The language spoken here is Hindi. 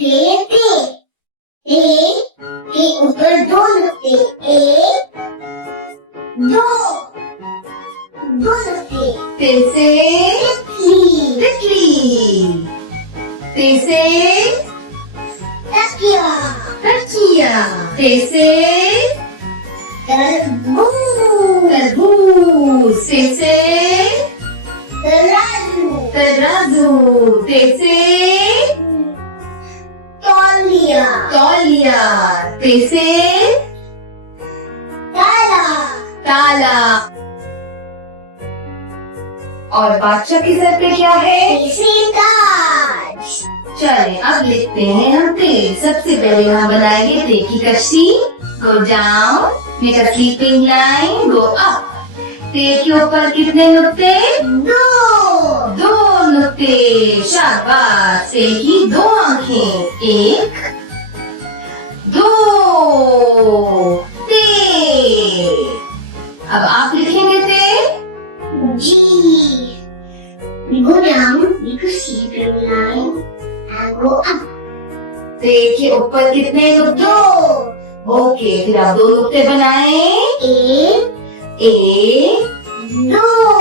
नुक्ते ते के ऊपर दो नुक्ते एक दो दो नुक्ते फिर से तितली तितली, फिर से तकिया तकिया, फिर से तरबूज तरबूज, फिर से तराजू तराजू, फिर से तौलिया तौलिया, फिर से ताला ताला। और बादशाह के सर पे क्या है? तीसरी ताज चले अब लिखते हैं हम पेड़। सबसे पहले हम बनाएंगे पेड़ की कश्ती। Go down, make a sleeping line, go up. पेड़ के ऊपर कितने नुक्ते? दो नुक्ते, शाबाश। पेड़ की दो आंखें, एक दो, पेड़। अब आप लिखेंगे पेड़। G. Go down, make a sleeping line, and go up. पेड़ के ऊपर कितने नुक्ते? ओके, फिर आप दो नुक्ते बनाएं। एक एक दो